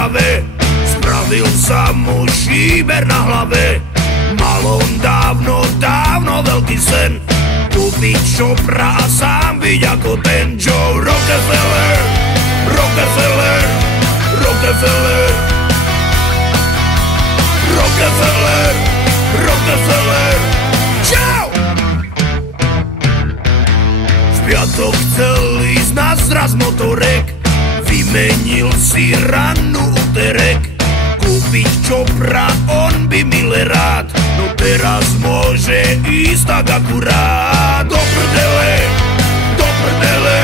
jave. Spravil sa mu šíber na hlave. Mal on dávno, dávno veľký sen, kúpiť čopra a sám byť ako ten Joe Rockefeller. Rockefeller, Rockefeller, Rockefeller, Rockefeller. Čau! V piatok chcel ísť na zraz motorek, vymenil si rannú úterek, kúpiť čopra on by mile rád, no teraz môže ísť tak akurát. Do prdele, do prdele,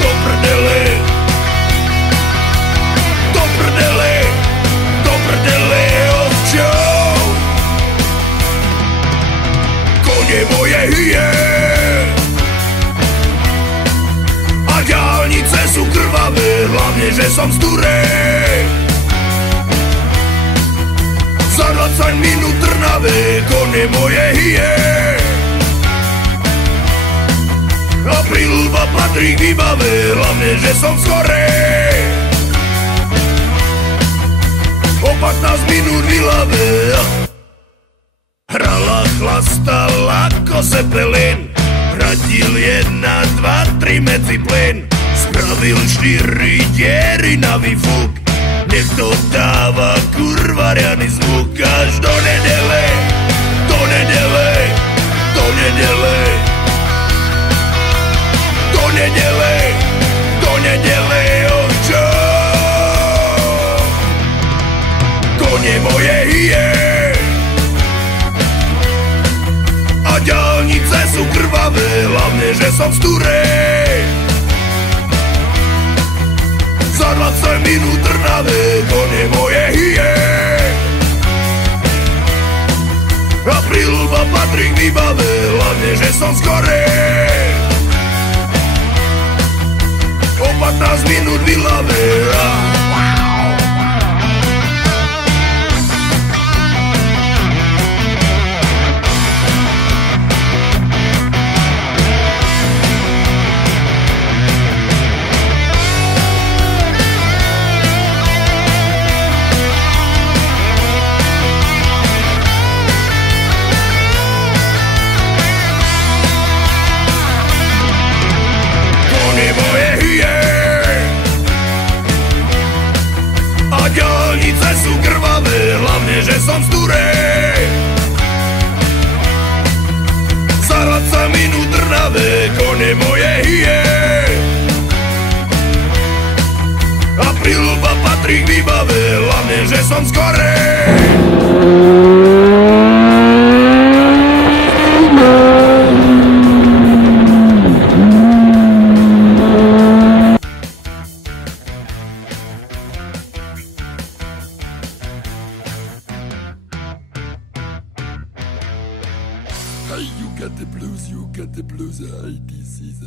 do prdele, do prdele, do prdele ovčou. Kone moje hyje a diaľnice sú krvavé, hlavne že som z Turej. Za 20 minút Trnave, kone moje hyje. A Prilba patrí k výbave, hlavne že som skorej. O 15 minút vylave. Hrala, chlastala ako Zeppelin, radil 1, 2, 3 medzi plyn, spravil 4 diery na výfuk. Nech to dáva kurva riadny zvuk až do nedele, do nedele, do nedele, do nedele, do nedele, ovčo. Kone moje hyje a diaľnice sú krvavé, hlavne že som z Turej. Za 20 minút Trnave, kone moje hyje. A Prilba patrí k výbave, hlavne že som skorej. O 15 minút vylave. Diaľnice sú krvavé, hlavne že som z Turej. Za 20 minút Trnave, kone moje hyje. A Prilba patrí k výbave, hlavne že som skorej. Hey, you got the blues, I this is